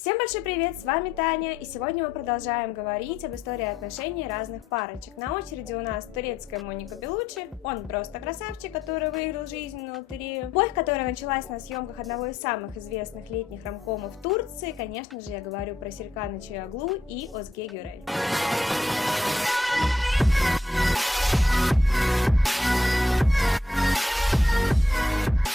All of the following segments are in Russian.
Всем большой привет, с вами Таня, и сегодня мы продолжаем говорить об истории отношений разных парочек. На очереди у нас турецкая Моника Белуччи, он просто красавчик, который выиграл жизнь на лотерею. Любовь, которая началась на съемках одного из самых известных летних ромкомов Турции, конечно же, я говорю про Серкана Чаяглу и Озге Гюрель.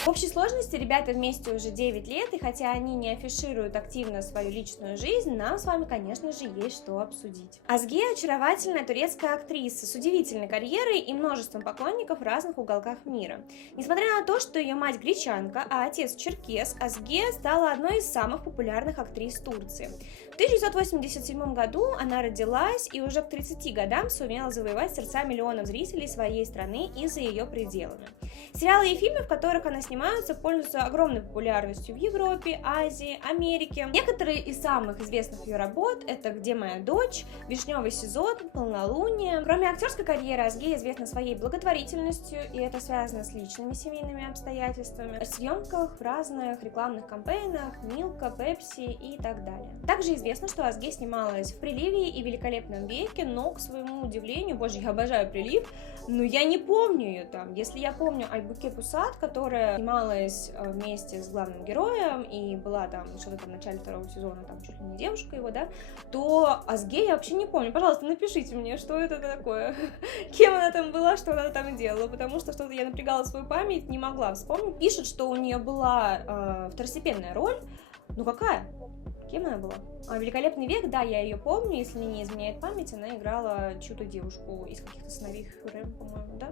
В общей сложности ребята вместе уже 9 лет, и хотя они не афишируют активно свою личную жизнь, нам с вами, конечно же, есть что обсудить. Озге – очаровательная турецкая актриса с удивительной карьерой и множеством поклонников в разных уголках мира. Несмотря на то, что ее мать гречанка, а отец черкес, Озге стала одной из самых популярных актрис Турции. В 1987 году она родилась и уже к 30 годам сумела завоевать сердца миллионов зрителей своей страны и за ее пределами. Сериалы и фильмы, в которых она снимается, пользуются огромной популярностью в Европе, Азии, Америке. Некоторые из самых известных ее работ – это «Где моя дочь?», «Вишневый сезон», «Полнолуние». Кроме актерской карьеры, Озге известна своей благотворительностью, и это связано с личными семейными обстоятельствами, о съемках в разных рекламных кампейнах, Милка, Пепси и так далее. Также известно, что Озге снималась в «Приливе» и «Великолепном веке», но, к своему удивлению, боже, я обожаю «Прилив», но я не помню ее там. Если я помню Айбуке Пусат, которая снималась вместе с главным героем и была там что-то там в начале второго сезона, там чуть ли не девушка его, да, то Озге я вообще не помню. Пожалуйста, напишите мне, что это такое, кем она там была, что она там делала, потому что что-то я напрягала свою память, не могла вспомнить. Пишут, что у нее была второстепенная роль. Ну какая? Кем она была? «Великолепный век», да, я ее помню, если мне не изменяет память, она играла чью-то девушку из каких-то сыновей Хюррем, по-моему, да?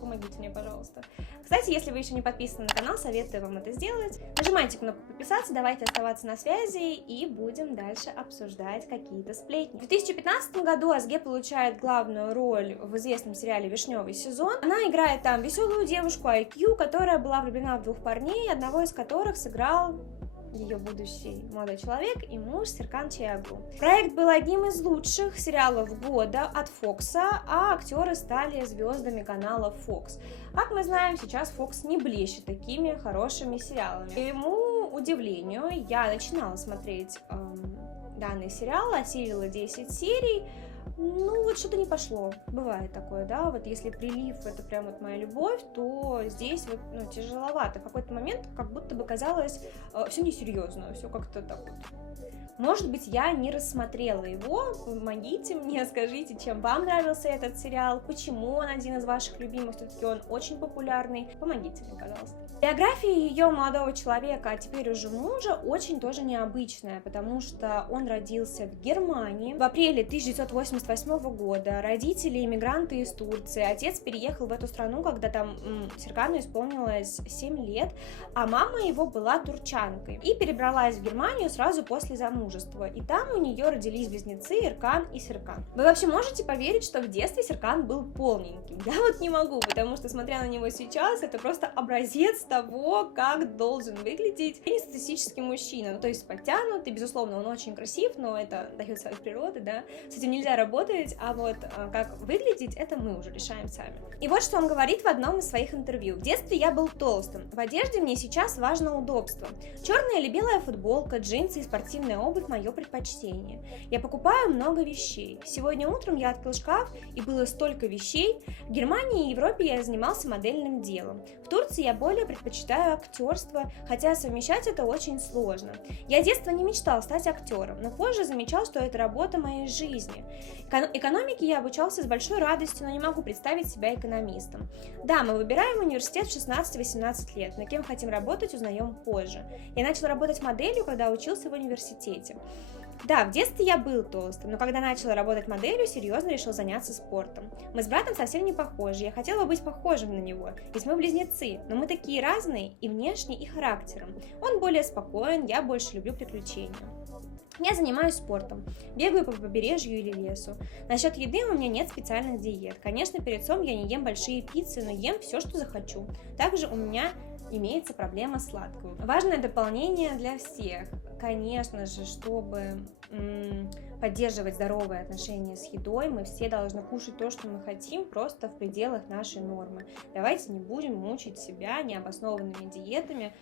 Помогите мне, пожалуйста. Кстати, если вы еще не подписаны на канал, советую вам это сделать. Нажимайте кнопку подписаться, давайте оставаться на связи и будем дальше обсуждать какие-то сплетни. В 2015 году Озге получает главную роль в известном сериале «Вишневый сезон». Она играет там веселую девушку IQ, которая была влюблена в двух парней, одного из которых сыграл ее будущий молодой человек и муж Серкан Чаяглу. Проект был одним из лучших сериалов года от Фокса, а актеры стали звездами канала Fox. Как мы знаем, сейчас Fox не блещет такими хорошими сериалами. К моему удивлению, я начинала смотреть данный сериал, осилила 10 серий. Ну, вот что-то не пошло. Бывает такое, да, вот если «Прилив» — это прям вот моя любовь, то здесь вот, тяжеловато. В какой-то момент как будто бы казалось все несерьезно, все как-то так вот. Может быть, я не рассмотрела его, помогите мне, скажите, чем вам нравился этот сериал, почему он один из ваших любимых, все-таки он очень популярный, помогите мне, пожалуйста. Биография ее молодого человека, а теперь уже мужа, очень тоже необычная, потому что он родился в Германии в апреле 1988 года, родители иммигранты из Турции, отец переехал в эту страну, когда там Серкану исполнилось 7 лет, а мама его была турчанкой и перебралась в Германию сразу после замужества. И там у нее родились близнецы Иркан и Серкан. Вы вообще можете поверить, что в детстве Серкан был полненьким? Я вот не могу, потому что, смотря на него сейчас, это просто образец того, как должен выглядеть среднестатистический мужчина. То есть подтянутый, безусловно, он очень красив, но это дается от природы, да, с этим нельзя работать, а вот как выглядеть, это мы уже решаем сами. И вот что он говорит в одном из своих интервью. В детстве я был толстым. В одежде мне сейчас важно удобство. Черная или белая футболка, джинсы и спортивная обувь — мое предпочтение. Я покупаю много вещей. Сегодня утром я открыл шкаф, и было столько вещей. В Германии и Европе я занимался модельным делом. В Турции я более предпочитаю актерство, хотя совмещать это очень сложно. Я с детства не мечтал стать актером, но позже замечал, что это работа моей жизни. Экономике я обучался с большой радостью, но не могу представить себя экономистом. Да, мы выбираем университет в 16-18 лет, но кем хотим работать, узнаем позже. Я начал работать моделью, когда учился в университете. Да, в детстве я был толстым, но когда начала работать моделью, серьезно решил заняться спортом. Мы с братом совсем не похожи, я хотела быть похожим на него, ведь мы близнецы, но мы такие разные и внешне, и характером. Он более спокоен, я больше люблю приключения. Я занимаюсь спортом, бегаю по побережью или лесу. Насчет еды у меня нет специальных диет. Конечно, перед сном я не ем большие пиццы, но ем все, что захочу. Также у меня имеется проблема с сладкого. Важное дополнение для всех. Конечно же, чтобы поддерживать здоровые отношения с едой, мы все должны кушать то, что мы хотим, просто в пределах нашей нормы. Давайте не будем мучить себя необоснованными диетами,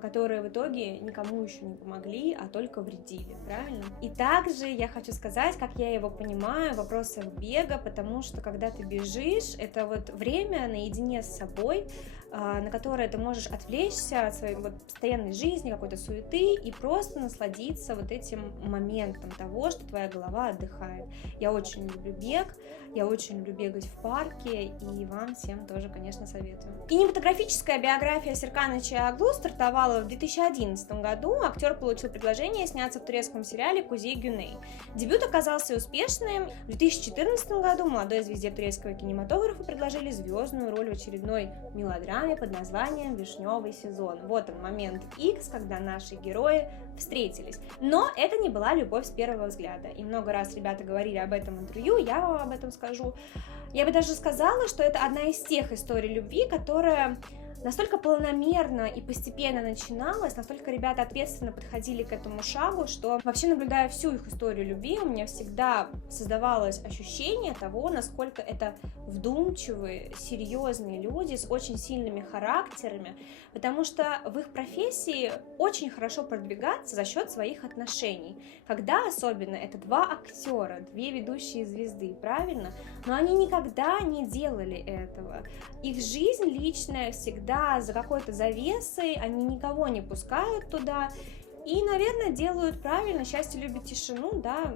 которые в итоге никому еще не помогли, а только вредили, правильно? И также я хочу сказать, как я его понимаю в вопросах бега, потому что когда ты бежишь, это вот время наедине с собой, на которое ты можешь отвлечься от своей вот постоянной жизни, какой-то суеты и просто насладиться вот этим моментом того, что твоя голова отдыхает. Я очень люблю бег, я очень люблю бегать в парке, и вам всем тоже, конечно, советую. Кинематографическая биография Серкана Чааглу стартовала в 2011 году. Актер получил предложение сняться в турецком сериале «Кузей Гюней». Дебют оказался успешным. В 2014 году молодой звезде турецкого кинематографа предложили звездную роль в очередной мелодраме под названием «Вишневый сезон». Вот он, момент X, когда наши герои встретились. Но это не была любовь с первого взгляда. И много раз ребята говорили об этом в интервью, я вам об этом скажу. Я бы даже сказала, что это одна из тех историй любви, которая настолько планомерно и постепенно начиналась, настолько ребята ответственно подходили к этому шагу, что вообще, наблюдая всю их историю любви, у меня всегда создавалось ощущение того, насколько это вдумчивые, серьезные люди с очень сильными характерами, потому что в их профессии очень хорошо продвигаться за счет своих отношений, когда особенно это два актера, две ведущие звезды, правильно? Но они никогда не делали этого. Их жизнь личная всегда за какой-то завесой, они никого не пускают туда и, наверное, делают правильно. Счастье любит тишину, да.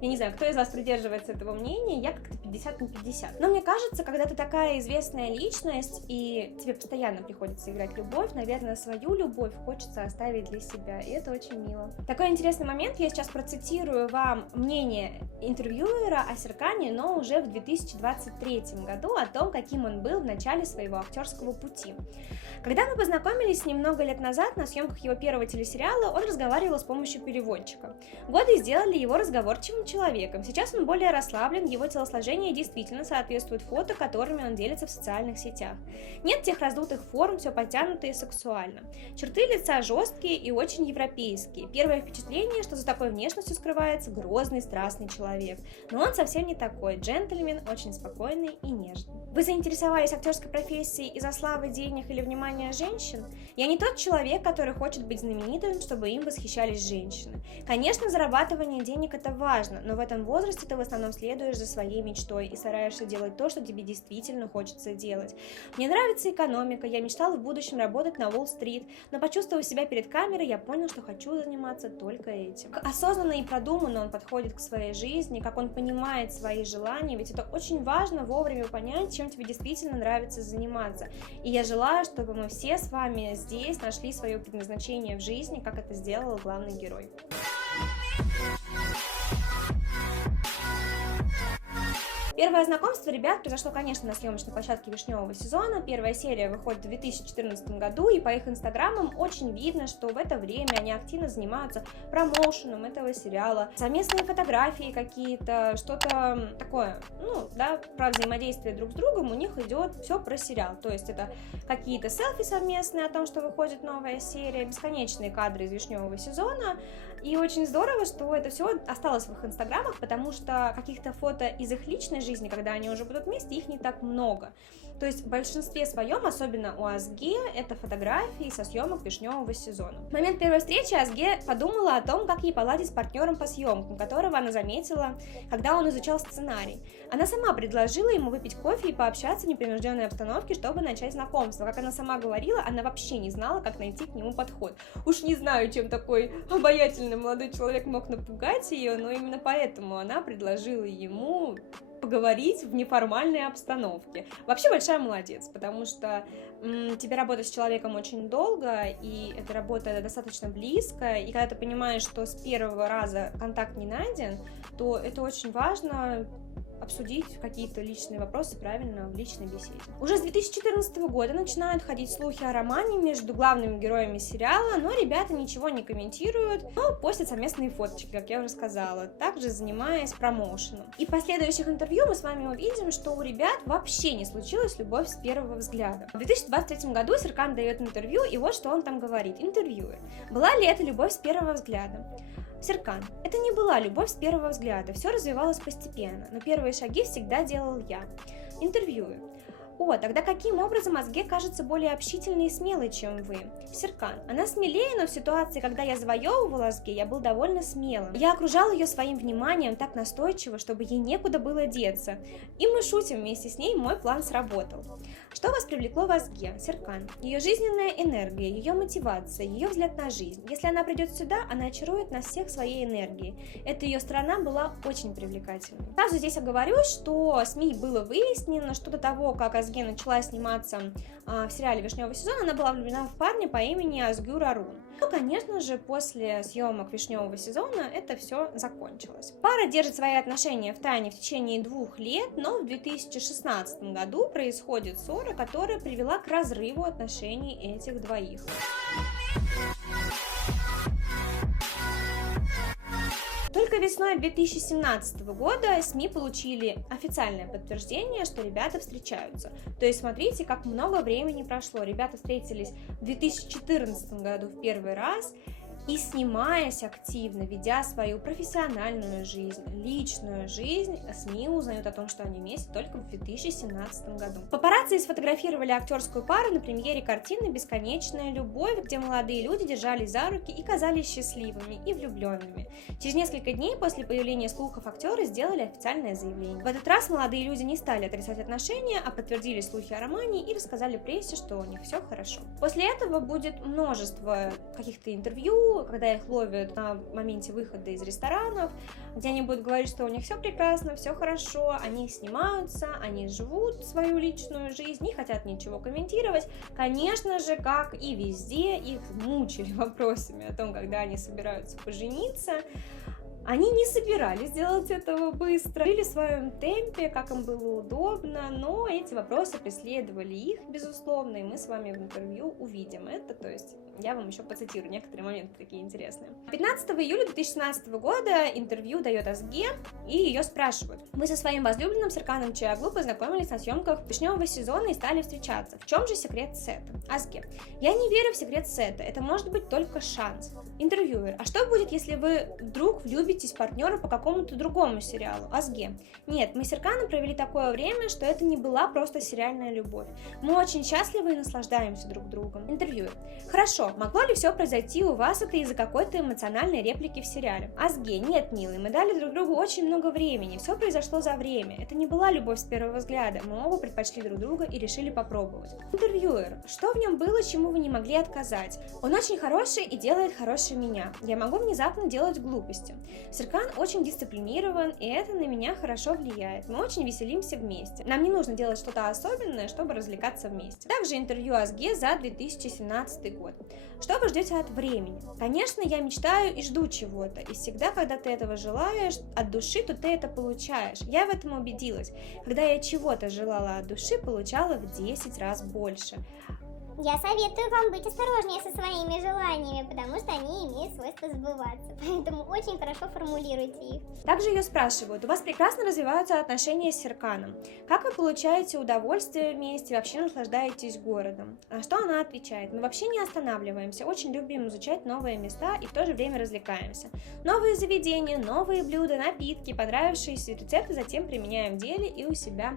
Я не знаю, кто из вас придерживается этого мнения, я как-то 50 на 50. Но мне кажется, когда ты такая известная личность, и тебе постоянно приходится играть любовь, наверное, свою любовь хочется оставить для себя, и это очень мило. Такой интересный момент, я сейчас процитирую вам мнение интервьюера о Серкане, но уже в 2023 году, о том, каким он был в начале своего актерского пути. Когда мы познакомились с ним много лет назад на съемках его первого телесериала, он разговаривал с помощью переводчика. Годы сделали его разговорчивым человеком. Сейчас он более расслаблен, его телосложение действительно соответствует фото, которыми он делится в социальных сетях. Нет тех раздутых форм, все подтянуто и сексуально. Черты лица жесткие и очень европейские. Первое впечатление, что за такой внешностью скрывается грозный, страстный человек. Но он совсем не такой. Джентльмен, очень спокойный и нежный. Вы заинтересовались актерской профессией из-за славы, денег или внимания женщин? Я не тот человек, который хочет быть знаменитым, чтобы им восхищались женщины. Конечно, зарабатывание денег – это важно, но в этом возрасте ты в основном следуешь за своей мечтой и стараешься делать то, что тебе действительно хочется делать. Мне нравится экономика, я мечтала в будущем работать на Уолл-стрит, но почувствовав себя перед камерой, я понял, что хочу заниматься только этим. Как осознанно и продуманно он подходит к своей жизни, как он понимает свои желания, ведь это очень важно вовремя понять, чем тебе действительно нравится заниматься. И я желаю, чтобы мы все с вами здесь нашли свое предназначение в жизни, как это сделал главный герой. Первое знакомство ребят произошло, конечно, на съемочной площадке «Вишневого сезона». Первая серия выходит в 2014 году, и по их инстаграмам очень видно, что в это время они активно занимаются промоушеном этого сериала. Совместные фотографии какие-то, что-то такое, про взаимодействие друг с другом у них идет все про сериал. То есть это какие-то селфи совместные о том, что выходит новая серия, бесконечные кадры из «Вишневого сезона». И очень здорово, что это все осталось в их инстаграмах, потому что каких-то фото из их личной жизни, когда они уже будут вместе, их не так много. То есть в большинстве своем, особенно у Азге, это фотографии со съемок «Вишневого сезона». В момент первой встречи Азге подумала о том, как ей поладить с партнером по съемкам, которого она заметила, когда он изучал сценарий. Она сама предложила ему выпить кофе и пообщаться в непринужденной обстановке, чтобы начать знакомство. Как она сама говорила, она вообще не знала, как найти к нему подход. Уж не знаю, чем такой обаятельный молодой человек мог напугать ее, но именно поэтому она предложила ему поговорить в неформальной обстановке. Вообще большая молодец, потому что тебе работать с человеком очень долго, и эта работа достаточно близкая, и когда ты понимаешь, что с первого раза контакт не найден, то это очень важно обсудить какие-то личные вопросы правильно в личной беседе. Уже с 2014 года начинают ходить слухи о романе между главными героями сериала, но ребята ничего не комментируют, но постят совместные фоточки, как я уже сказала, также занимаясь промоушеном. И в последующих интервью мы с вами увидим, что у ребят вообще не случилась любовь с первого взгляда. В 2023 году Серкан дает интервью, и вот что он там говорит. Интервьюер. Была ли это любовь с первого взгляда? Серкан. Это не была любовь с первого взгляда, все развивалось постепенно, но первые шаги всегда делал я. Интервьюер. О, тогда каким образом Азге кажется более общительной и смелой, чем вы? Серкан. Она смелее, но в ситуации, когда я завоевывала Азге, я был довольно смелым. Я окружал ее своим вниманием так настойчиво, чтобы ей некуда было деться. И мы шутим вместе с ней, мой план сработал. Что вас привлекло в Азге? Серкан. Ее жизненная энергия, ее мотивация, ее взгляд на жизнь. Если она придет сюда, она очарует нас всех своей энергией. Эта ее сторона была очень привлекательной. Сразу здесь оговорюсь, что СМИ было выяснено, что до того, как Азге начала сниматься в сериале «Вишневый сезон», она была влюблена в парня по имени Азгюр Арун. Ну, конечно же, после съемок «Вишневого сезона» это все закончилось. Пара держит свои отношения в тайне в течение 2 лет, но в 2016 году происходит ссора, которая привела к разрыву отношений этих двоих. Только весной 2017 года СМИ получили официальное подтверждение, что ребята встречаются. То есть смотрите, как много времени прошло. Ребята встретились в 2014 году в первый раз. И снимаясь активно, ведя свою профессиональную жизнь, личную жизнь, СМИ узнают о том, что они вместе только в 2017 году. Папарацци сфотографировали актерскую пару на премьере картины «Бесконечная любовь», где молодые люди держались за руки и казались счастливыми и влюбленными. Через несколько дней после появления слухов актеры сделали официальное заявление. В этот раз молодые люди не стали отрицать отношения, а подтвердили слухи о романе и рассказали прессе, что у них все хорошо. После этого будет множество каких-то интервью, когда их ловят на моменте выхода из ресторанов, где они будут говорить, что у них все прекрасно, все хорошо, они снимаются, они живут свою личную жизнь, не хотят ничего комментировать. Конечно же, как и везде, их мучили вопросами о том, когда они собираются пожениться. Они не собирались делать этого быстро, жили в своем темпе, как им было удобно, но эти вопросы преследовали их, безусловно, и мы с вами в интервью увидим это, то есть я вам еще процитирую некоторые моменты такие интересные. 15 июля 2017 года интервью дает Азге, и ее спрашивают. Мы со своим возлюбленным Серканом Чиаглу познакомились на съемках «Вишневого сезона» и стали встречаться. В чем же секрет сета? Азге. Я не верю в секрет сета, это может быть только шанс. Интервьюер. А что будет, если вы вдруг влюбитесь в партнера по какому-то другому сериалу? Азге. Нет, мы с Серканом провели такое время, что это не была просто сериальная любовь. Мы очень счастливы и наслаждаемся друг другом. Интервьюер. Хорошо, могло ли все произойти у вас это из-за какой-то эмоциональной реплики в сериале? Азге. Нет, милый, мы дали друг другу очень много времени, все произошло за время. Это не была любовь с первого взгляда, мы оба предпочли друг друга и решили попробовать. Интервьюер. Что в нем было, чему вы не могли отказать? Он очень хороший и делает хороший меня. Я могу внезапно делать глупости. Серкан очень дисциплинирован, и это на меня хорошо влияет. Мы очень веселимся вместе. Нам не нужно делать что-то особенное, чтобы развлекаться вместе. Также интервью Азге за 2017 год. Что вы ждете от времени? Конечно, я мечтаю и жду чего-то. И всегда, когда ты этого желаешь от души, то ты это получаешь. Я в этом убедилась. Когда я чего-то желала от души, получала в 10 раз больше. Я советую вам быть осторожнее со своими желаниями, потому что они имеют свойство сбываться, поэтому очень хорошо формулируйте их. Также ее спрашивают, у вас прекрасно развиваются отношения с Серканом. Как вы получаете удовольствие вместе, вообще наслаждаетесь городом? На что она отвечает, мы вообще не останавливаемся, очень любим изучать новые места и в то же время развлекаемся. Новые заведения, новые блюда, напитки, понравившиеся рецепты затем применяем в деле и у себя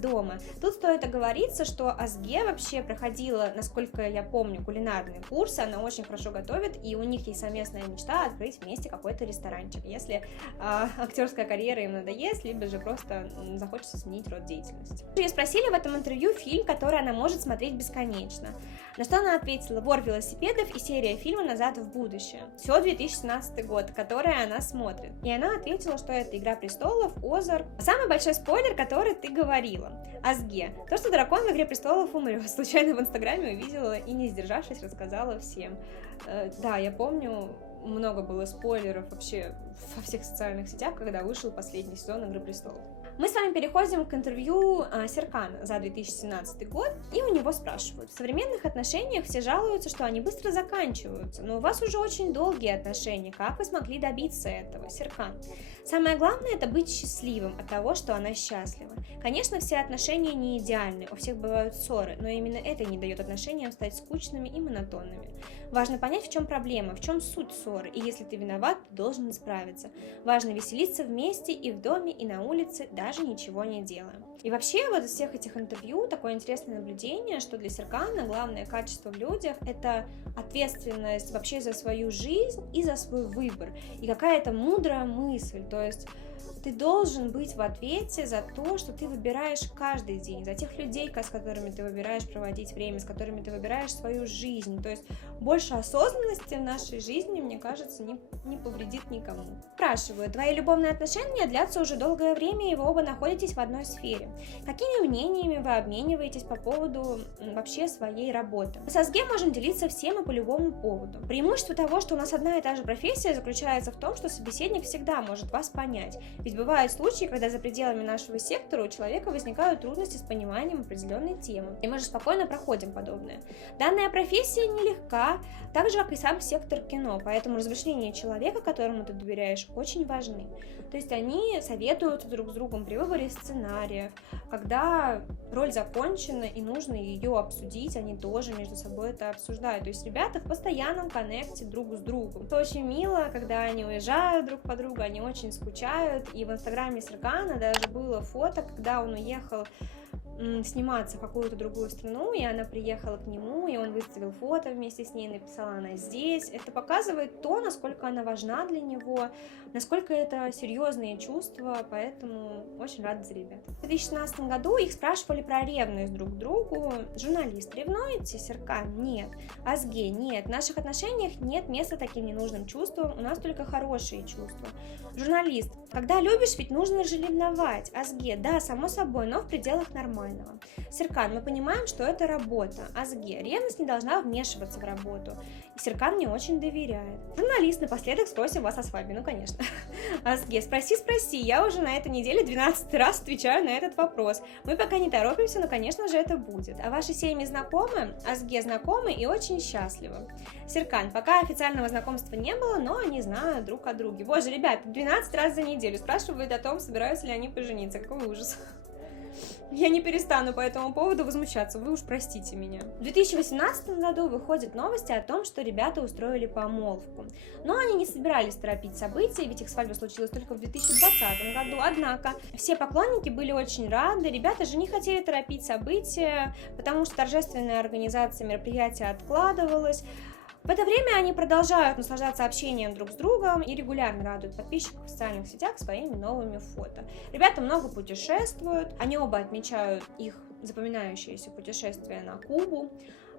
дома. Тут стоит оговориться, что Азге вообще проходила, насколько я помню, кулинарные курсы, она очень хорошо готовит, и у них есть совместная мечта открыть вместе какой-то ресторанчик, если актерская карьера им надоест, либо же просто захочется сменить род деятельности. Ее спросили в этом интервью фильм, который она может смотреть бесконечно. На что она ответила: «Вор велосипедов» и серия фильма «Назад в будущее». Все 2017 год, который она смотрит. И она ответила, что это «Игра престолов», «Озарк». Самый большой спойлер, который ты говорила. Азге. То, что дракон в «Игре престолов» умрет. Случайно в Инстаграме увидела и, не сдержавшись, рассказала всем. Да, я помню, много было спойлеров вообще во всех социальных сетях, когда вышел последний сезон «Игры престолов». Мы с вами переходим к интервью Серкана за 2017 год, и у него спрашивают. В современных отношениях все жалуются, что они быстро заканчиваются, но у вас уже очень долгие отношения. Как вы смогли добиться этого, Серкан? Самое главное — это быть счастливым от того, что она счастлива. Конечно, все отношения не идеальны, у всех бывают ссоры, но именно это не дает отношениям стать скучными и монотонными. Важно понять, в чем проблема, в чем суть ссоры, и если ты виноват, ты должен исправиться. Важно веселиться вместе и в доме, и на улице, даже ничего не делая. И вообще, вот из всех этих интервью такое интересное наблюдение, что для Серкана главное качество в людях – это ответственность вообще за свою жизнь и за свой выбор, и какая-то мудрая мысль, то есть ты должен быть в ответе за то, что ты выбираешь каждый день, за тех людей, с которыми ты выбираешь проводить время, с которыми ты выбираешь свою жизнь. То есть больше осознанности в нашей жизни, мне кажется, не повредит никому. Спрашиваю, твои любовные отношения длятся уже долгое время, и вы оба находитесь в одной сфере. Какими мнениями вы обмениваетесь по поводу вообще своей работы? Мы с Азге можем делиться всем и по любому поводу. Преимущество того, что у нас одна и та же профессия, заключается в том, что собеседник всегда может вас понять. Ведь бывают случаи, когда за пределами нашего сектора у человека возникают трудности с пониманием определенной темы, и мы же спокойно проходим подобное. Данная профессия нелегка, так же, как и сам сектор кино, поэтому размышления человека, которому ты доверяешь, очень важны. То есть они советуются друг с другом при выборе сценариев, когда роль закончена и нужно ее обсудить, они тоже между собой это обсуждают. То есть ребята в постоянном коннекте друг с другом. Это очень мило, когда они уезжают друг по другу, они очень скучают. И в инстаграме Серкана даже было фото, когда он уехал сниматься в какую-то другую страну, и она приехала к нему, и он выставил фото вместе с ней, написала она здесь. Это показывает то, насколько она важна для него, насколько это серьезные чувства, поэтому очень рада за ребят. В 2016 году их спрашивали про ревность друг к другу. Журналист: ревнуете, Серкан? Нет. Азге: нет. В наших отношениях нет места таким ненужным чувствам, у нас только хорошие чувства. Журналист: когда любишь, ведь нужно же ревновать. Азге: да, само собой, но в пределах нормального. Серкан: мы понимаем, что это работа. Азге: ревность не должна вмешиваться в работу. И Серкан мне очень доверяет. Журналист: напоследок спросим вас о свадьбе. Ну, конечно. Азге: спроси, я уже на этой неделе 12 раз отвечаю на этот вопрос. Мы пока не торопимся, но, конечно же, это будет. А ваши семьи знакомы? Азге: знакомы и очень счастливы. Серкан: пока официального знакомства не было, но они знают друг о друге. Боже, ребят, 12 раз за неделю спрашивают о том, собираются ли они пожениться. Какой ужас. Я не перестану по этому поводу возмущаться, вы уж простите меня. В 2018 году выходят новости о том, что ребята устроили помолвку. Но они не собирались торопить события, ведь их свадьба случилась только в 2020 году. Однако все поклонники были очень рады, ребята же не хотели торопить события, потому что торжественная организация мероприятия откладывалась. В это время они продолжают наслаждаться общением друг с другом и регулярно радуют подписчиков в социальных сетях своими новыми фото. Ребята много путешествуют, они оба отмечают их запоминающееся путешествие на Кубу.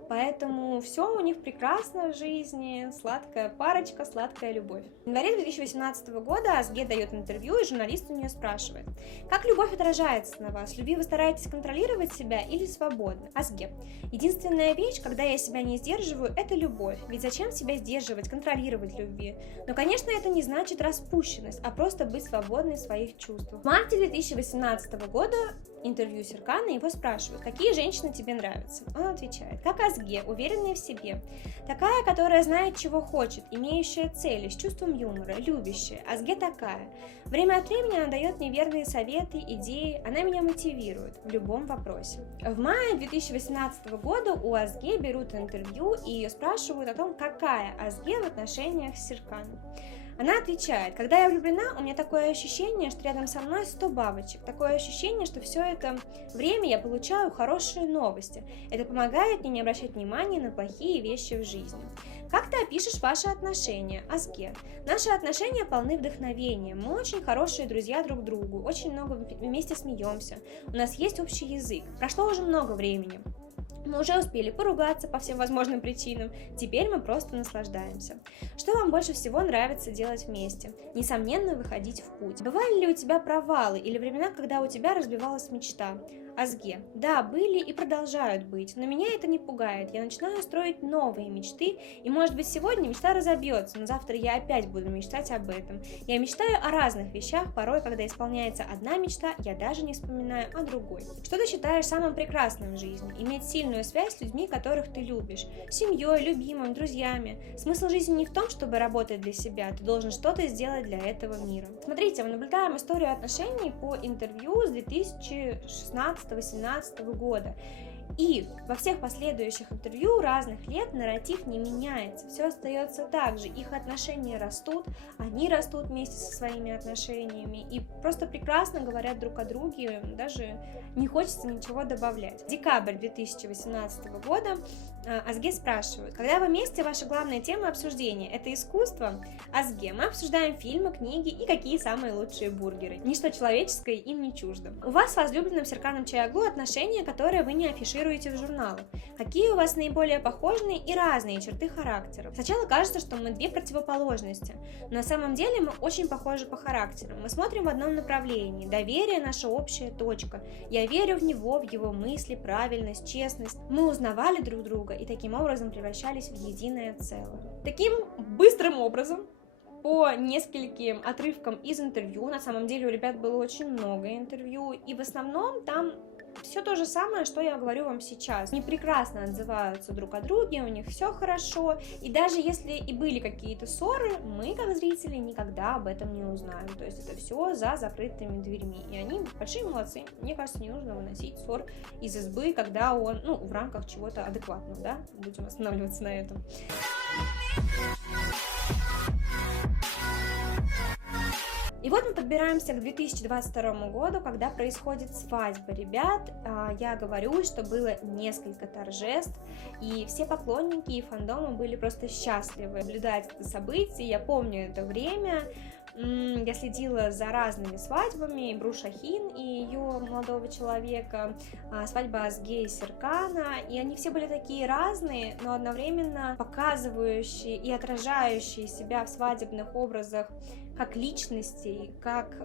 Поэтому все у них прекрасно в жизни, сладкая парочка, сладкая любовь. В январе 2018 года Азге дает интервью, и журналист у нее спрашивает: как любовь отражается на вас? В любви вы стараетесь контролировать себя или свободны? Азге: единственная вещь, когда я себя не сдерживаю, это любовь. Ведь зачем себя сдерживать, контролировать в любви? Но, конечно, это не значит распущенность, а просто быть свободной в своих чувствах. В марте 2018 года интервью Серкана, его спрашивают: какие женщины тебе нравятся? Он отвечает: как Азге, уверенная в себе. Такая, которая знает, чего хочет, имеющая цели, с чувством юмора, любящая. Азге такая. Время от времени она дает мне верные советы, идеи, она меня мотивирует в любом вопросе. В мае 2018 года у Азге берут интервью и ее спрашивают о том, какая Азге в отношениях с Серканом. Она отвечает: когда я влюблена, у меня такое ощущение, что рядом со мной 100 бабочек. Такое ощущение, что все это время я получаю хорошие новости. Это помогает мне не обращать внимания на плохие вещи в жизни. Как ты опишешь ваши отношения? Азге: наши отношения полны вдохновения. Мы очень хорошие друзья друг другу, очень много вместе смеемся. У нас есть общий язык. Прошло уже много времени. Мы уже успели поругаться по всем возможным причинам, теперь мы просто наслаждаемся. Что вам больше всего нравится делать вместе? Несомненно, выходить в путь. Бывали ли у тебя провалы или времена, когда у тебя разбивалась мечта? Азге: да, были и продолжают быть, но меня это не пугает. Я начинаю строить новые мечты, и, может быть, сегодня мечта разобьется, но завтра я опять буду мечтать об этом. Я мечтаю о разных вещах, порой, когда исполняется одна мечта, я даже не вспоминаю о другой. Что ты считаешь самым прекрасным в жизни? Иметь сильную связь с людьми, которых ты любишь, семьей, любимым, друзьями. Смысл жизни не в том, чтобы работать для себя, ты должен что-то сделать для этого мира. Смотрите, мы наблюдаем историю отношений по интервью с 2016-2018 года. И во всех последующих интервью разных лет нарратив не меняется, все остается так же, их отношения растут, они растут вместе со своими отношениями и просто прекрасно говорят друг о друге, даже не хочется ничего добавлять. Декабрь 2018 года. Азге спрашивают: когда вы вместе, ваша главная тема обсуждения — это искусство? Азге: мы обсуждаем фильмы, книги и какие самые лучшие бургеры. Ничто человеческое им не чуждо. У вас с возлюбленным Серканом Чаяоглу отношения, которые вы не афишируете в журналах. Какие у вас наиболее похожие и разные черты характера? Сначала кажется, что мы две противоположности, но на самом деле мы очень похожи по характерам. Мы смотрим в одном направлении. Доверие — наша общая точка. Я верю в него, в его мысли, правильность, честность. Мы узнавали друг друга и таким образом превращались в единое целое. Таким быстрым образом, по нескольким отрывкам из интервью, на самом деле у ребят было очень много интервью, и в основном там все то же самое, что я говорю вам сейчас. Они прекрасно отзываются друг о друге, у них все хорошо, и даже если и были какие-то ссоры, мы, как зрители, никогда об этом не узнаем. То есть это все за закрытыми дверьми, и они большие молодцы. Мне кажется, не нужно выносить ссор из избы, когда он, в рамках чего-то адекватного, да? Будем останавливаться на этом. И вот мы подбираемся к 2022 году, когда происходит свадьба ребят. Я говорю, что было несколько торжеств, и все поклонники и фандомы были просто счастливы наблюдать это событие. Я помню это время. Я следила за разными свадьбами: Ибру Шахин и ее молодого человека, свадьба Азге и Серкана, и они все были такие разные, но одновременно показывающие и отражающие себя в свадебных образах как личностей, как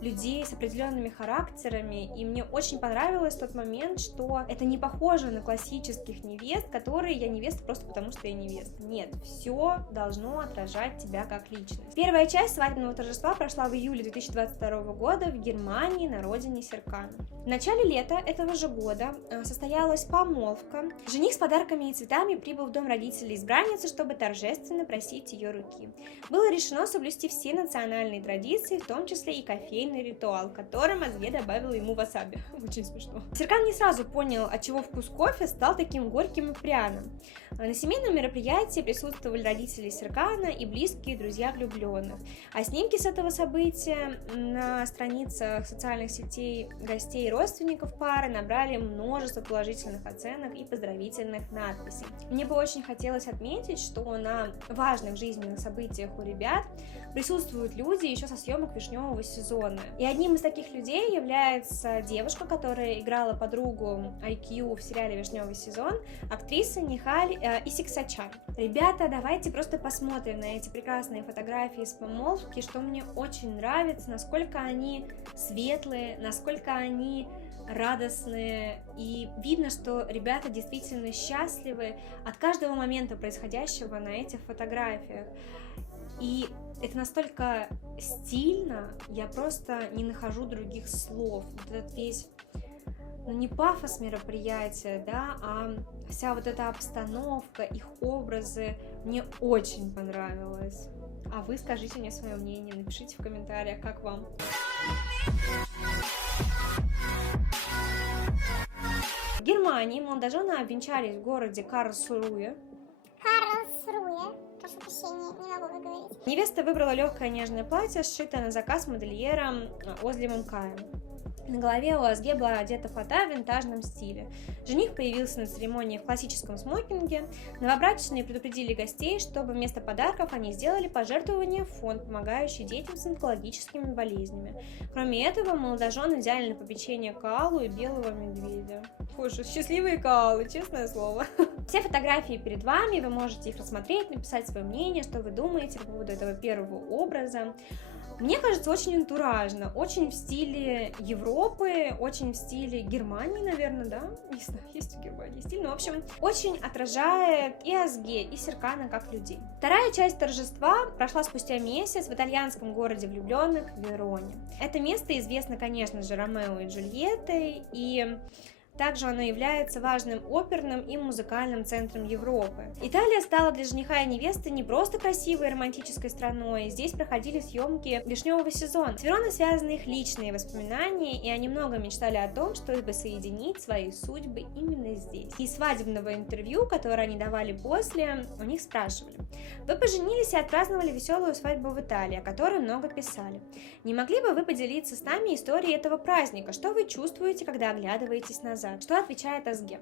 людей с определенными характерами, и мне очень понравилось тот момент, что это не похоже на классических невест, которые я невеста просто потому, что я невеста. Нет, все должно отражать тебя как личность. Первая часть свадебного торжества прошла в июле 2022 года в Германии, на родине Серкана. В начале лета этого же года состоялась помолвка. Жених с подарками и цветами прибыл в дом родителей избранницы, чтобы торжественно просить ее руки. Было решено соблюсти все национальные традиции, в том числе и кофейный ритуал, которым Азге добавила ему васаби. Очень смешно. Серкан не сразу понял, отчего вкус кофе стал таким горьким и пряным. На семейном мероприятии присутствовали родители Серкана и близкие друзья влюбленных. А снимки с этого события на страницах социальных сетей гостей и родственников пары набрали множество положительных оценок и поздравительных надписей. Мне бы очень хотелось отметить, что на важных жизненных событиях у ребят присутствуют люди еще со съемок вишневого сезона. И одним из таких людей является девушка, которая играла подругу IQ в сериале «Вишневый сезон», актриса Нихаль Исиксачан. Ребята, давайте просто посмотрим на эти прекрасные фотографии с помолвки, что мне очень нравится, насколько они светлые, насколько они радостные, и видно, что ребята действительно счастливы от каждого момента происходящего на этих фотографиях. И это настолько стильно, я просто не нахожу других слов. Вот этот весь, не пафос мероприятия, да, а вся вот эта обстановка, их образы мне очень понравилось. А вы скажите мне свое мнение, напишите в комментариях, как вам. В Германии молодожены обвенчались в городе Карлсруэ. Прошу прощения, не могу выговорить. Невеста выбрала легкое нежное платье, сшитое на заказ модельером Озлемом Каем. На голове у Азге была одета фата в винтажном стиле. Жених появился на церемонии в классическом смокинге. Новобрачные предупредили гостей, чтобы вместо подарков они сделали пожертвование в фонд, помогающий детям с онкологическими болезнями. Кроме этого, молодожены взяли на попечение коалу и белого медведя. Боже, счастливые коалы, честное слово. Все фотографии перед вами, вы можете их рассмотреть, написать свое мнение, что вы думаете по поводу этого первого образа. Мне кажется, очень антуражно, очень в стиле Европы, очень в стиле Германии, наверное, да? Не знаю, есть у Германии стиль, но, в общем, очень отражает и Азге, и Серкана как людей. Вторая часть торжества прошла спустя месяц в итальянском городе влюбленных Вероне. Это место известно, конечно же, Ромео и Джульеттой, и Также оно является важным оперным и музыкальным центром Европы. Италия стала для жениха и невесты не просто красивой и романтической страной, здесь проходили съемки вишневого сезона. С Вероной связаны их личные воспоминания, и они много мечтали о том, чтобы соединить свои судьбы именно здесь. Из свадебного интервью, которое они давали после, у них спрашивали: вы поженились и отпраздновали веселую свадьбу в Италии, о которой много писали. Не могли бы вы поделиться с нами историей этого праздника? Что вы чувствуете, когда оглядываетесь назад? Что отвечает Азге?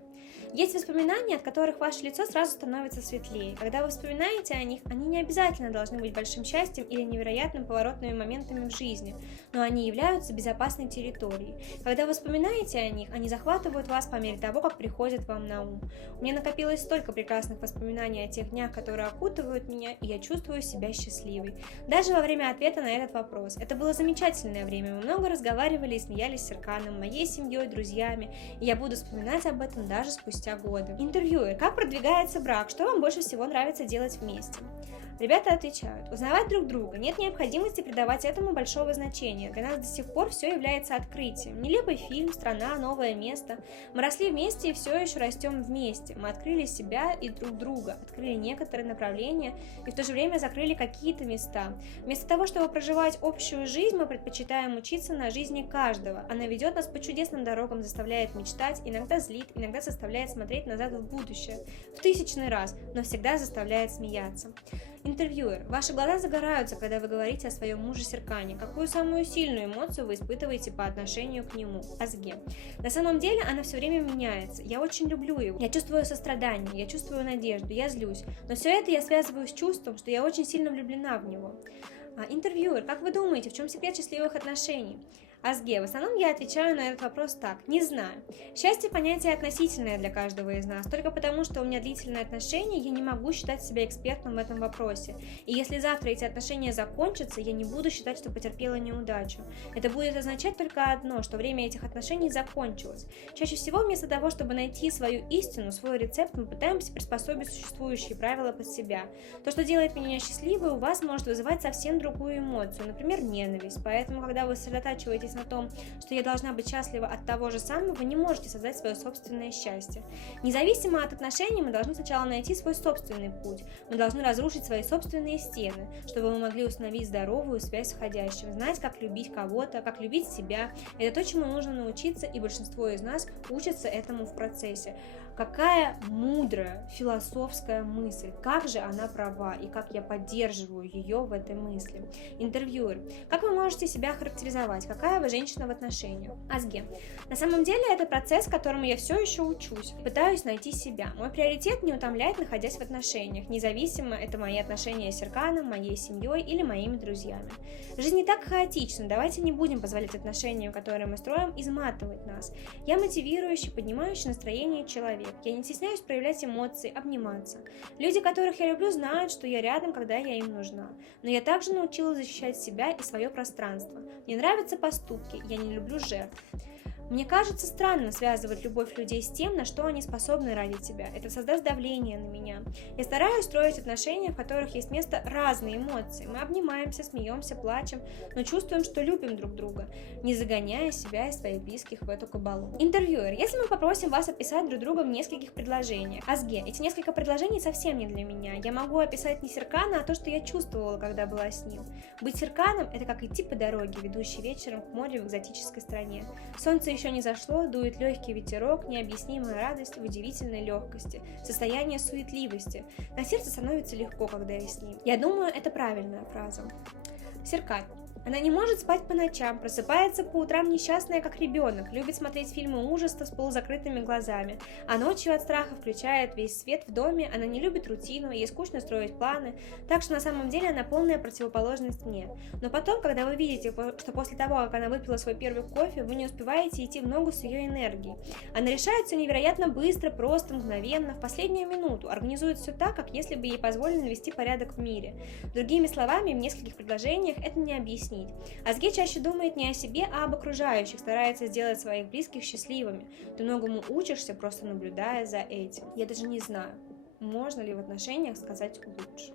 Есть воспоминания, от которых ваше лицо сразу становится светлее. Когда вы вспоминаете о них, они не обязательно должны быть большим счастьем или невероятным поворотными моментами в жизни, но они являются безопасной территорией. Когда вы вспоминаете о них, они захватывают вас по мере того, как приходят вам на ум. У меня накопилось столько прекрасных воспоминаний о тех днях, которые окутывают меня, и я чувствую себя счастливой. Даже во время ответа на этот вопрос. Это было замечательное время, мы много разговаривали и смеялись с Серканом, моей семьей, друзьями, и я буду вспоминать об этом даже спустя годы. Интервьюер: как продвигается брак? Что вам больше всего нравится делать вместе? Ребята отвечают: узнавать друг друга. Нет необходимости придавать этому большого значения. Для нас до сих пор все является открытием. Нелепый фильм, страна, новое место. Мы росли вместе и все еще растем вместе. Мы открыли себя и друг друга, открыли некоторые направления и в то же время закрыли какие-то места. Вместо того, чтобы проживать общую жизнь, мы предпочитаем учиться на жизни каждого. Она ведет нас по чудесным дорогам, заставляет мечтать, иногда злит, иногда заставляет смотреть назад в будущее. В тысячный раз, но всегда заставляет смеяться. Интервьюер: ваши глаза загораются, когда вы говорите о своем муже Серкане. Какую самую сильную эмоцию вы испытываете по отношению к нему? Азге: на самом деле она все время меняется. Я очень люблю его. Я чувствую сострадание, я чувствую надежду, я злюсь. Но все это я связываю с чувством, что я очень сильно влюблена в него. Интервьюер: как вы думаете, в чем секрет счастливых отношений? Азге: в основном я отвечаю на этот вопрос так: не знаю. Счастье — понятие относительное для каждого из нас. Только потому, что у меня длительные отношения, я не могу считать себя экспертом в этом вопросе. И если завтра эти отношения закончатся, я не буду считать, что потерпела неудачу. Это будет означать только одно, что время этих отношений закончилось. Чаще всего вместо того, чтобы найти свою истину, свой рецепт, мы пытаемся приспособить существующие правила под себя. То, что делает меня счастливой, у вас может вызывать совсем другую эмоцию, например, ненависть. Поэтому, когда вы сосредотачиваетесь на том, что я должна быть счастлива от того же самого, вы не можете создать свое собственное счастье. Независимо от отношений, мы должны сначала найти свой собственный путь. Мы должны разрушить свои собственные стены, чтобы мы могли установить здоровую связь с входящим, знать, как любить кого-то, как любить себя. Это то, чему нужно научиться, и большинство из нас учатся этому в процессе. Какая мудрая философская мысль, как же она права, и как я поддерживаю ее в этой мысли. Интервьюер: как вы можете себя характеризовать? Какая вы женщина в отношениях? Азге: на самом деле это процесс, которому я все еще учусь, пытаюсь найти себя. Мой приоритет не утомляет, находясь в отношениях, независимо, это мои отношения с Серканом, моей семьей или моими друзьями. Жизнь не так хаотична, давайте не будем позволять отношениям, которые мы строим, изматывать нас. Я мотивирующий, поднимающий настроение человек. Я не стесняюсь проявлять эмоции, обниматься. Люди, которых я люблю, знают, что я рядом, когда я им нужна. Но я также научилась защищать себя и свое пространство. Мне нравятся поступки, я не люблю жертв. Мне кажется странно связывать любовь людей с тем, на что они способны ради тебя. Это создаст давление на меня. Я стараюсь строить отношения, в которых есть место разные эмоции. Мы обнимаемся, смеемся, плачем, но чувствуем, что любим друг друга, не загоняя себя и своих близких в эту кабалу. Интервьюер: если мы попросим вас описать друг друга в нескольких предложениях. Азге: эти несколько предложений совсем не для меня. Я могу описать не Серкана, а то, что я чувствовала, когда была с ним. Быть Серканом — это как идти по дороге, ведущей вечером к морю в экзотической стране. Солнце еще не зашло, дует легкий ветерок, необъяснимая радость в удивительной легкости, состояние суетливости. На сердце становится легко, когда я с ним. Я думаю, это правильная фраза. Серкан: она не может спать по ночам, просыпается по утрам несчастная, как ребенок, любит смотреть фильмы ужаса с полузакрытыми глазами, а ночью от страха включает весь свет в доме. Она не любит рутину, ей скучно строить планы, так что на самом деле она полная противоположность мне. Но потом, когда вы видите, что после того, как она выпила свой первый кофе, вы не успеваете идти в ногу с ее энергией. Она решает все невероятно быстро, просто, мгновенно, в последнюю минуту, организует все так, как если бы ей позволили навести порядок в мире. Другими словами, в нескольких предложениях это не объяснить. Азге чаще думает не о себе, а об окружающих, старается сделать своих близких счастливыми. Ты многому учишься, просто наблюдая за этим. Я даже не знаю, можно ли в отношениях сказать лучше.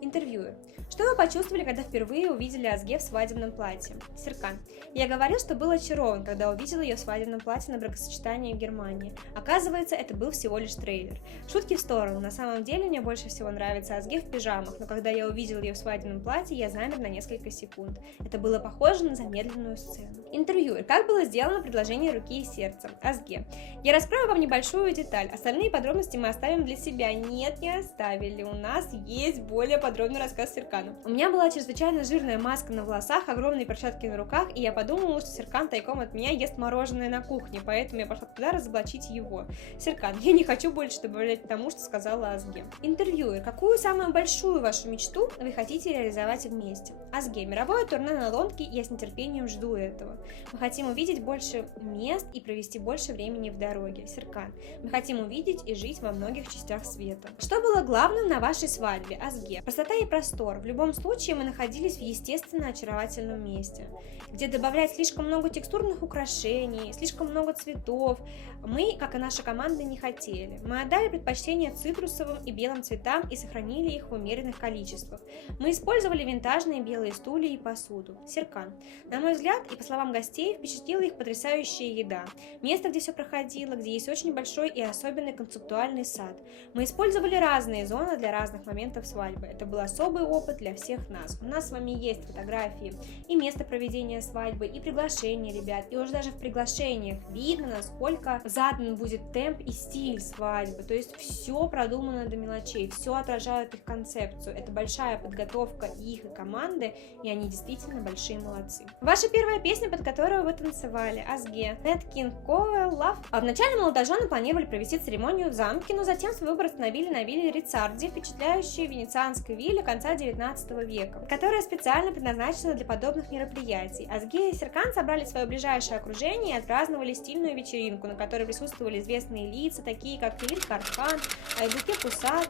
Интервьюер. Что вы почувствовали, когда впервые увидели Азге в свадебном платье? Серкан. Я говорил, что был очарован, когда увидел ее в свадебном платье на бракосочетании в Германии. Оказывается, это был всего лишь трейлер. Шутки в сторону, на самом деле мне больше всего нравится Азге в пижамах, но когда я увидел ее в свадебном платье, я замер на несколько секунд. Это было похоже на замедленную сцену. Интервьюер. Как было сделано предложение руки и сердца? Азге. Я раскрою вам небольшую деталь, остальные подробности мы оставим для себя. Нет, не оставили, у нас есть более подробный рассказ Серкана. У меня была чрезвычайно жирная маска на волосах, огромные перчатки на руках, и я подумала, что Серкан тайком от меня ест мороженое на кухне, поэтому я пошла туда разоблачить его. Серкан, я не хочу больше добавлять к тому, что сказала Азге. Интервьюер. Какую самую большую вашу мечту вы хотите реализовать вместе? Азге. Мировое турне на лодке, я с нетерпением жду этого. Мы хотим увидеть больше мест и провести больше времени в дороге. Серкан. Мы хотим увидеть и жить во многих частях света. Что было главным на вашей свадьбе? Азге. Простота и простор. В любом случае мы находились в естественно очаровательном месте, где добавлять слишком много текстурных украшений, слишком много цветов мы, как и наша команда, не хотели. Мы отдали предпочтение цитрусовым и белым цветам и сохранили их в умеренных количествах. Мы использовали винтажные белые стулья и посуду. Серкан. На мой взгляд, и по словам гостей, впечатлила их потрясающая еда. Место, где все проходило, где есть очень большой и особенный концептуальный сад. Мы использовали разные зоны для разных моментов свадьбы. Это был особый опыт для всех нас. У нас с вами есть фотографии и место проведения свадьбы, и приглашения ребят. И уже даже в приглашениях видно, насколько задан будет темп и стиль свадьбы. То есть все продумано до мелочей, все отражает их концепцию. Это большая подготовка их и команды, и они действительно большие молодцы. Ваша первая песня, под которую вы танцевали? Азге. Nat King Cole, Love. Вначале молодожены планировали провести церемонию в замке, но затем свой выбор остановили на вилле Рицарди, впечатляющей венецианской вилле конца 19 века, которая специально предназначена для подобных мероприятий. Азге и Серкан собрали свое ближайшее окружение и отпраздновали стильную вечеринку, на которой присутствовали известные лица, такие как Филипп Кархан, Айбуке Пусат,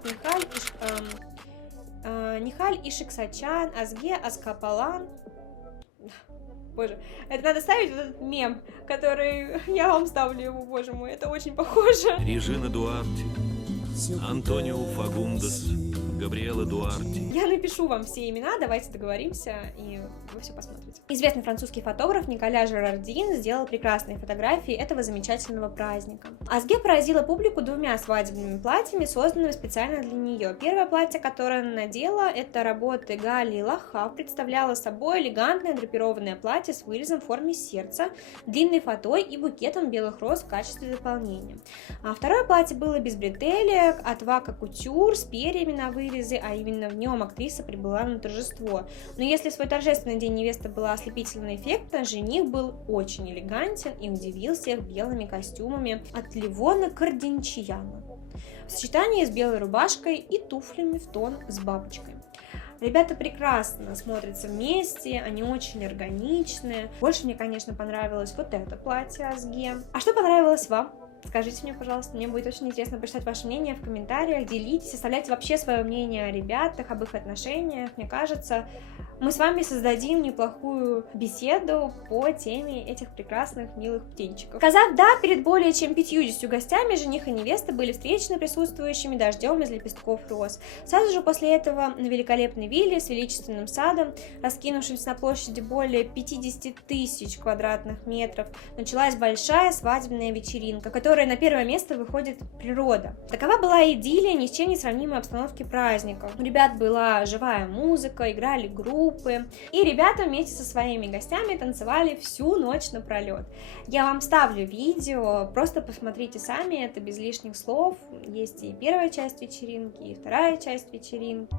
Нихаль Ишиксачан, Азге Аскапалан. Боже, это надо ставить вот этот мем, который я вам ставлю его, боже мой, это очень похоже. Режина Дуарти, Антонио Фагундес, Габриэла Дуарти. Я напишу вам все имена, давайте договоримся, и вы все посмотрите. Известный французский фотограф Николя Жерардин сделал прекрасные фотографии этого замечательного праздника. Азге поразила публику двумя свадебными платьями, созданными специально для нее. Первое платье, которое она надела, это работы Гали Лахав, представляло собой элегантное драпированное платье с вырезом в форме сердца, длинной фатой и букетом белых роз в качестве дополнения. А второе платье было без бретелек, от Вака Кутюр, с перьями на вырезы, а именно в нем актриса прибыла на торжество. Но если в свой торжественный день невеста была ослепительно эффектна, жених был очень элегантен и удивил всех белыми костюмами от Ливона Кардинчияна в сочетании с белой рубашкой и туфлями в тон с бабочкой. Ребята прекрасно смотрятся вместе, они очень органичные. Больше мне, конечно, понравилось вот это платье Азге. А что понравилось вам? Скажите мне, пожалуйста, мне будет очень интересно почитать ваше мнение в комментариях, делитесь, оставляйте вообще свое мнение о ребятах, об их отношениях. Мне кажется, мы с вами создадим неплохую беседу по теме этих прекрасных, милых птенчиков. Сказав «да», перед более чем 50 гостями жених и невеста были встречены присутствующими дождем из лепестков роз. Сразу же после этого на великолепной вилле с величественным садом, раскинувшимся на площади более 50 тысяч квадратных метров, началась большая свадебная вечеринка, в которой на первое место выходит природа. Такова была идиллия ни с чем не сравнимой обстановки праздника. У ребят была живая музыка, играли группы, и ребята вместе со своими гостями танцевали всю ночь напролет. Я вам ставлю видео, просто посмотрите сами, это без лишних слов. Есть и первая часть вечеринки, и вторая часть вечеринки.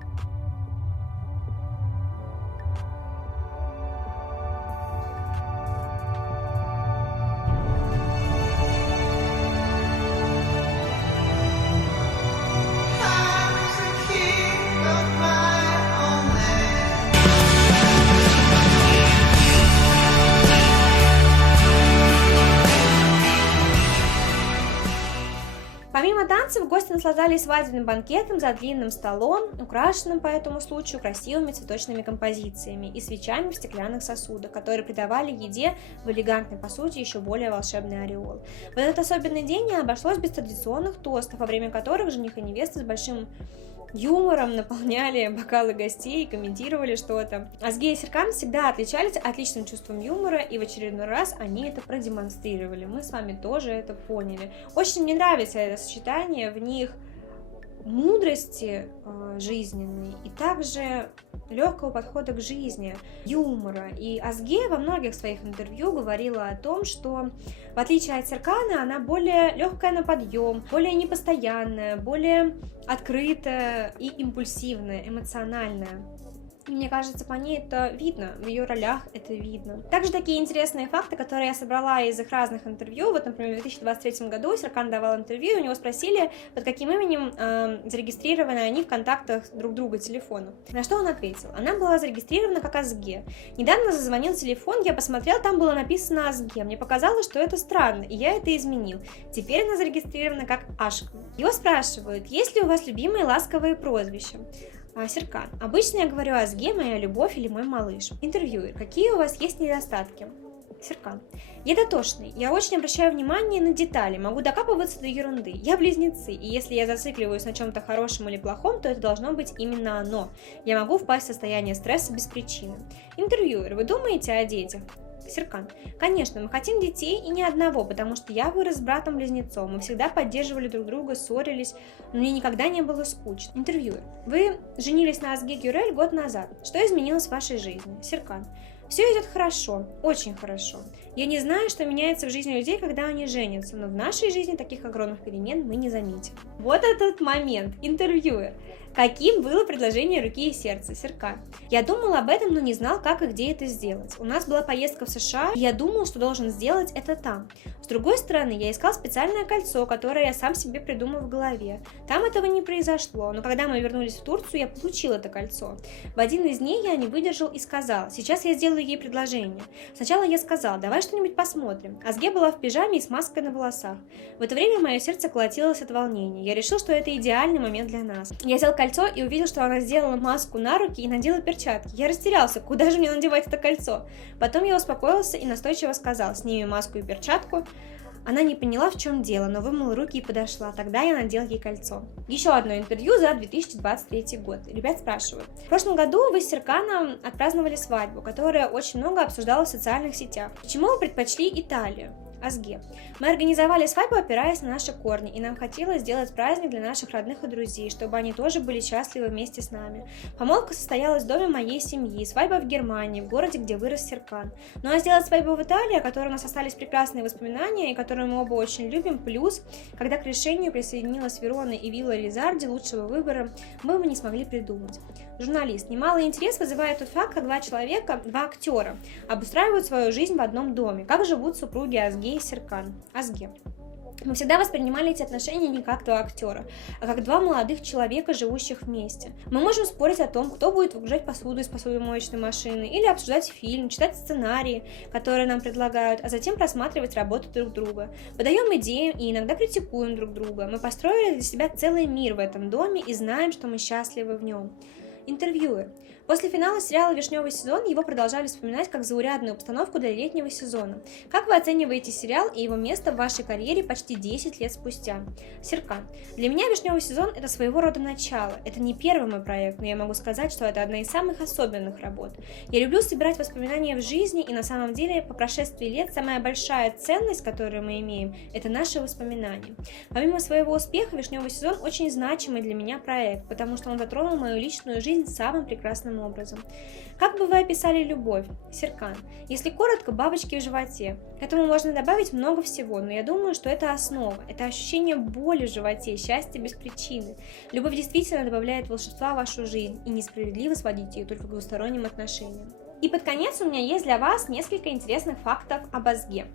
Помимо танцев, гости наслаждались свадебным банкетом за длинным столом, украшенным по этому случаю красивыми цветочными композициями и свечами в стеклянных сосудах, которые придавали еде в элегантной посуде еще более волшебный ореол. В этот особенный день не обошлось без традиционных тостов, во время которых жених и невеста с большим юмором наполняли бокалы гостей, комментировали что-то. Азге и Серкан всегда отличались отличным чувством юмора, и в очередной раз они это продемонстрировали. Мы с вами тоже это поняли. Очень мне нравится это сочетание в них мудрости жизненной и также легкого подхода к жизни, юмора. И Азге во многих своих интервью говорила о том, что в отличие от Серкана, она более легкая на подъем, более непостоянная, более открытая и импульсивная, эмоциональная. И мне кажется, по ней это видно, в ее ролях это видно. Также такие интересные факты, которые я собрала из их разных интервью. Вот, например, в 2023 году Серкан давал интервью, и у него спросили, под каким именем зарегистрированы они в контактах друг друга телефонов. На что он ответил: она была зарегистрирована как Азге. Недавно зазвонил телефон, я посмотрел, там было написано Азге. Мне показалось, что это странно, и я это изменил. Теперь она зарегистрирована как Ашка. Его спрашивают, есть ли у вас любимые ласковые прозвища? Серкан: обычно я говорю Азге, моя любовь или мой малыш. Интервьюер: какие у вас есть недостатки? Серкан: я дотошный, я очень обращаю внимание на детали, могу докапываться до ерунды. Я близнецы, и если я зацикливаюсь на чем-то хорошем или плохом, то это должно быть именно оно. Я могу впасть в состояние стресса без причины. Интервьюер: вы думаете о детях? Серкан: конечно, мы хотим детей и ни одного, потому что я вырос с братом-близнецом, мы всегда поддерживали друг друга, ссорились, но мне никогда не было скучно. Интервьюер: вы женились на Азге Гюрель год назад, что изменилось в вашей жизни? Серкан: все идет хорошо, очень хорошо. Я не знаю, что меняется в жизни людей, когда они женятся, но в нашей жизни таких огромных перемен мы не заметим. Вот этот момент. Интервьюер: каким было предложение руки и сердца? Серкан: я думал об этом, но не знал, как и где это сделать. У нас была поездка в США, и я думал, что должен сделать это там. С другой стороны, я искал специальное кольцо, которое я сам себе придумал в голове. Там этого не произошло, но когда мы вернулись в Турцию, я получил это кольцо. В один из дней я не выдержал и сказал: сейчас я сделаю ей предложение. Сначала я сказал: давай что-нибудь посмотрим. Азге была в пижаме и с маской на волосах. В это время мое сердце колотилось от волнения. Я решил, что это идеальный момент для нас. Я взял кольцо и увидел, что она сделала маску на руки и надела перчатки. Я растерялся, куда же мне надевать это кольцо? Потом я успокоился и настойчиво сказал: сними маску и перчатку. Она не поняла, в чем дело, но вымыла руки и подошла. Тогда я надел ей кольцо. Еще одно интервью за 2023 год. Ребят спрашивают: в прошлом году вы с Серканом отпраздновали свадьбу, которая очень много обсуждалась в социальных сетях. Почему вы предпочли Италию? Азге: мы организовали свадьбу, опираясь на наши корни, и нам хотелось сделать праздник для наших родных и друзей, чтобы они тоже были счастливы вместе с нами. Помолвка состоялась в доме моей семьи, свадьба в Германии, в городе, где вырос Серкан. Ну а сделать свадьбу в Италии, о которой у нас остались прекрасные воспоминания, и которую мы оба очень любим, плюс, когда к решению присоединилась Верона и Вилла Лизарди, лучшего выбора мы бы не смогли придумать. Журналист: немалый интерес вызывает тот факт, как два человека, два актера, обустраивают свою жизнь в одном доме. Как живут супруги Азге и Серкан? Азге: мы всегда воспринимали эти отношения не как два актера, а как два молодых человека, живущих вместе. Мы можем спорить о том, кто будет выгружать посуду из посудомоечной машины, или обсуждать фильм, читать сценарии, которые нам предлагают, а затем просматривать работу друг друга. Подаем идеи и иногда критикуем друг друга. Мы построили для себя целый мир в этом доме и знаем, что мы счастливы в нем. Интервьюер: после финала сериала «Вишневый сезон» его продолжали вспоминать как заурядную обстановку для летнего сезона. Как вы оцениваете сериал и его место в вашей карьере почти 10 лет спустя? Серкан: для меня «Вишневый сезон» — это своего рода начало. Это не первый мой проект, но я могу сказать, что это одна из самых особенных работ. Я люблю собирать воспоминания в жизни, и на самом деле по прошествии лет самая большая ценность, которую мы имеем, это наши воспоминания. Помимо своего успеха, «Вишневый сезон» очень значимый для меня проект, потому что он затронул мою личную жизнь самым прекрасным образом. Как бы вы описали любовь? Серкан: если коротко, бабочки в животе. К этому можно добавить много всего, но я думаю, что это основа. Это ощущение боли в животе, счастья без причины. Любовь действительно добавляет волшебства в вашу жизнь, и несправедливо сводить ее только к двусторонним отношениям. И под конец у меня есть для вас несколько интересных фактов об Азге.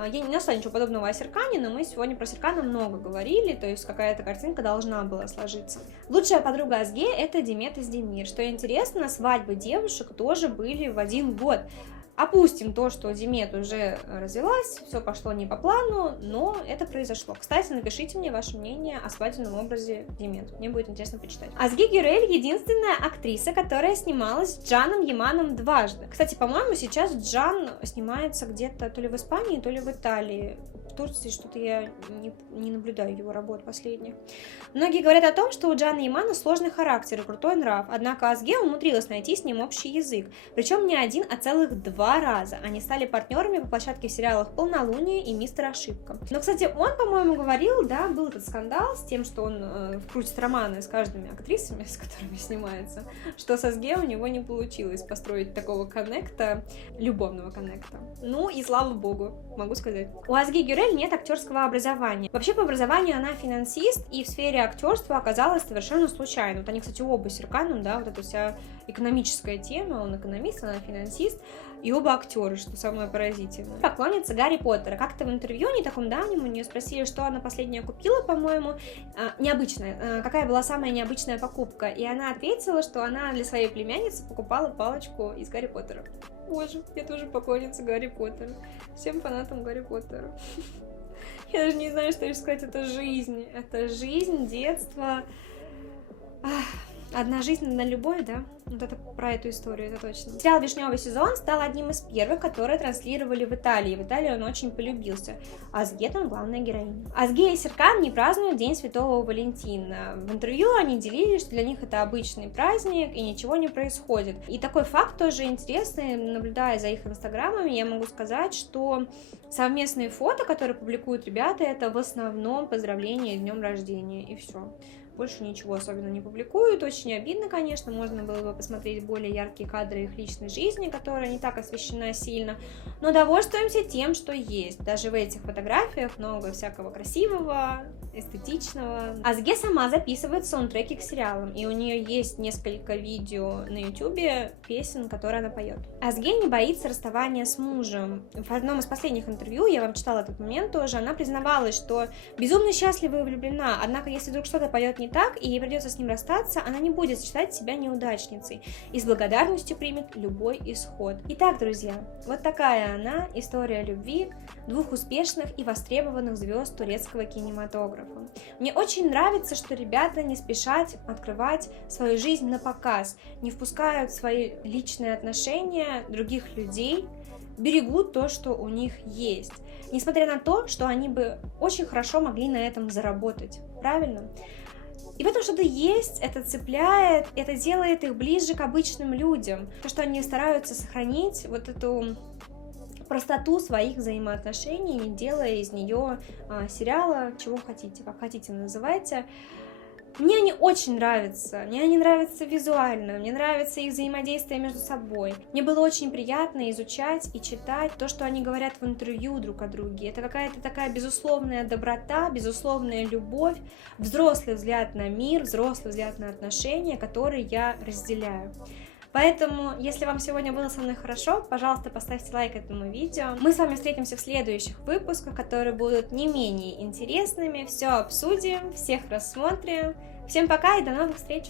Я не нашла ничего подобного о Серкане, но мы сегодня про Серкана много говорили, то есть какая-то картинка должна была сложиться. Лучшая подруга Азге — это Демет Оздемир. Что интересно, свадьбы девушек тоже были в один год. Опустим то, что Димет уже развелась, все пошло не по плану, но это произошло. Кстати, напишите мне ваше мнение о свадебном образе Димет, мне будет интересно почитать. Азге Гюрель единственная актриса, которая снималась с Джаном Яманом дважды. Кстати, по-моему, сейчас Джан снимается где-то то ли в Испании, то ли в Италии. В Турции что-то я не наблюдаю его работ последних. Многие говорят о том, что у Джана Ямана сложный характер и крутой нрав, однако Азге умудрилась найти с ним общий язык. Причем не один, а целых 2 раза. Они стали партнерами по площадке в сериалах «Полнолуние» и «Мистер Ошибка». Но, кстати, он, по-моему, говорил, да, был этот скандал с тем, что он крутит романы с каждыми актрисами, с которыми снимается, что с Азге у него не получилось построить такого коннекта, любовного коннекта. Ну и слава богу, могу сказать. У Азге Гюрель нет актерского образования. Вообще, по образованию она финансист, и в сфере актерства оказалась совершенно случайно. Вот они, кстати, оба с Серканом, да, вот эта вся экономическая тема, он экономист, она финансист, и оба актеры, что самое поразительное. Поклонница Гарри Поттера. Как-то в интервью, не таком давнем, у нее спросили, что она последнее купила, по-моему, необычное, какая была самая необычная покупка, и она ответила, что она для своей племянницы покупала палочку из Гарри Поттера. Боже, я тоже поклонница Гарри Поттера. Всем фанатам Гарри Поттера. Я даже не знаю, что еще сказать, это жизнь, детство. Одна жизнь, одна любовь, да? Вот это про эту историю, это точно. Сериал «Вишневый сезон» стал одним из первых, которые транслировали в Италии. В Италии он очень полюбился. Азге там главная героиня. Азге и Серкан не празднуют День Святого Валентина. В интервью они делились, что для них это обычный праздник и ничего не происходит. И такой факт тоже интересный, наблюдая за их инстаграмами, я могу сказать, что совместные фото, которые публикуют ребята, это в основном поздравления с днем рождения, и все. Больше ничего особенно не публикуют, очень обидно, конечно, можно было бы посмотреть более яркие кадры их личной жизни, которая не так освещена сильно, но довольствуемся тем, что есть. Даже в этих фотографиях много всякого красивого, эстетичного. Азге сама записывает саундтреки к сериалам, и у нее есть несколько видео на ютубе песен, которые она поет. Азге не боится расставания с мужем. В одном из последних интервью, я вам читала этот момент тоже, она признавалась, что безумно счастлива и влюблена, однако если вдруг что-то поет не так, и ей придется с ним расстаться, она не будет считать себя неудачницей и с благодарностью примет любой исход. Итак, друзья, вот такая она, история любви 2 успешных и востребованных звезд турецкого кинематографа. Мне очень нравится, что ребята не спешат открывать свою жизнь на показ, не впускают в свои личные отношения других людей, берегут то, что у них есть, несмотря на то, что они бы очень хорошо могли на этом заработать. Правильно? И в этом что-то есть, это цепляет, это делает их ближе к обычным людям. То, что они стараются сохранить вот эту простоту своих взаимоотношений, не делая из нее сериала, чего хотите, как хотите называйте. Мне они очень нравятся, мне они нравятся визуально, мне нравится их взаимодействие между собой. Мне было очень приятно изучать и читать то, что они говорят в интервью друг о друге. Это какая-то такая безусловная доброта, безусловная любовь, взрослый взгляд на мир, взрослый взгляд на отношения, который я разделяю. Поэтому, если вам сегодня было со мной хорошо, пожалуйста, поставьте лайк этому видео. Мы с вами встретимся в следующих выпусках, которые будут не менее интересными. Все обсудим, всех рассмотрим. Всем пока и до новых встреч!